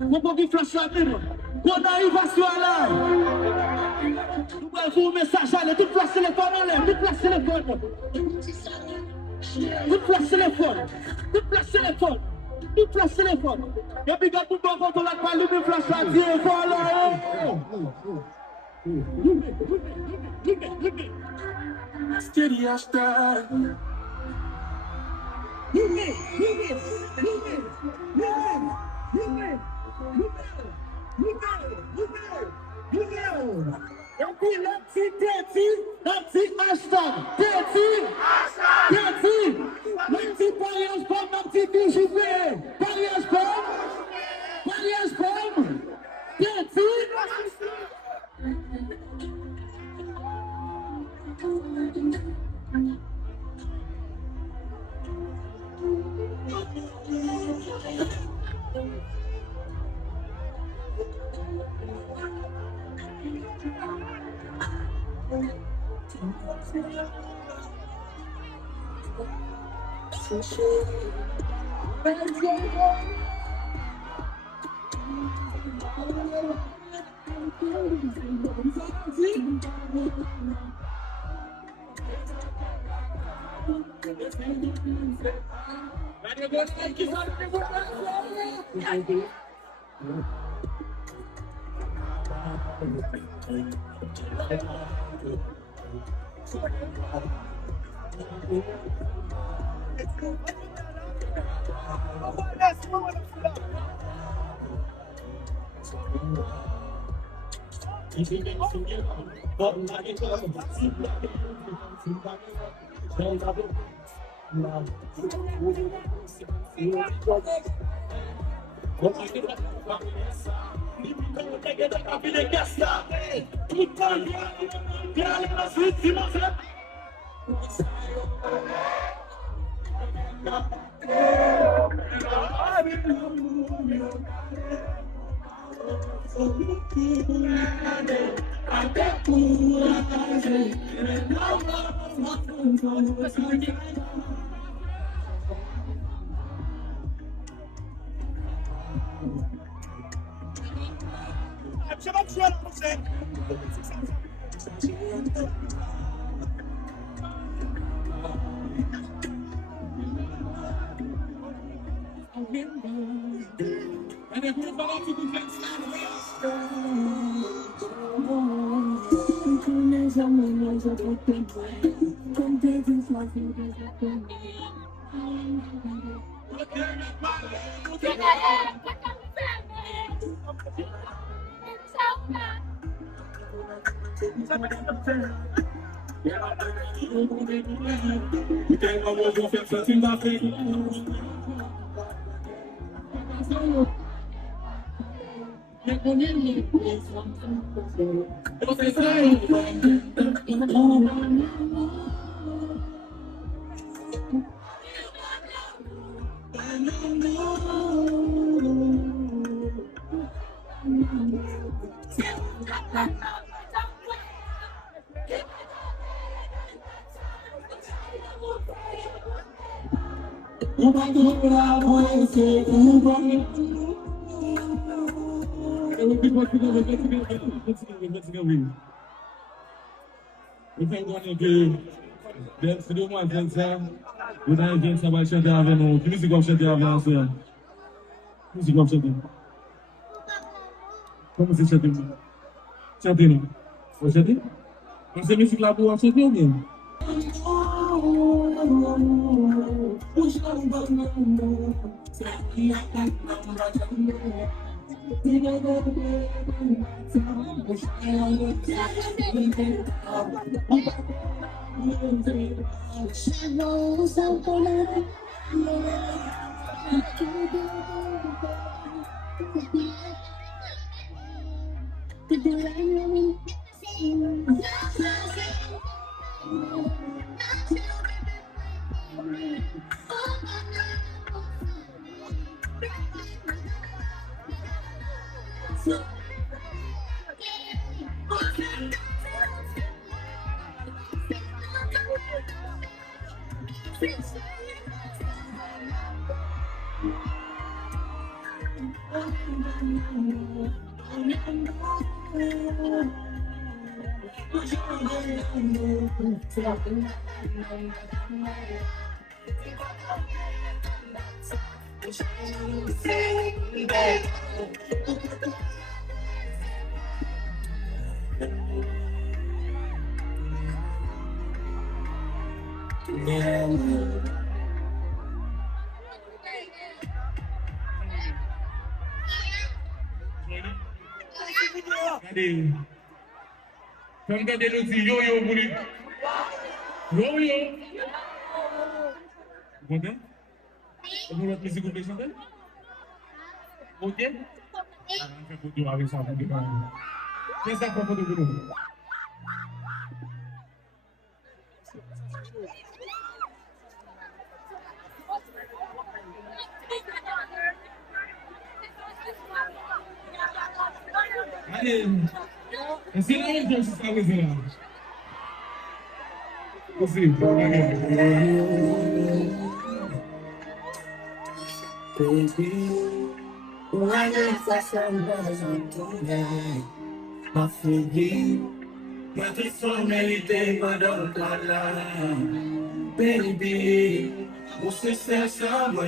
Mon petit flash là même. Gonayv va sur là. Nous allons vous un message à toute place téléphone en l'air, toute place téléphone. Toute place téléphone. Toute place téléphone. Toute place téléphone. Et puis quand vous quand on la parle de flash là, Dieu voilà. Steady hashtag. C'est de moi, ça. Vous avez bien ça va chanter avec nous. Qui musique comme chanter avec nous? Musique comme chanter. Comment c'est chanter? Chanter nous. Vous chantez? On sait musique là pour chanter ou bien? Comme quand nous disons yo-yo pour lui. Yo-yo. Vous comprenez? Vous votre musique vous chanter? Ok? On fait photo avec ça pour démarrer. Qu'est-ce que ça fait photo pour nous? Allez. C'est là où je suis là. Aussi, baby, why not ma fille, notre sommalité va dans ta langue, baby, où c'est ça, moi,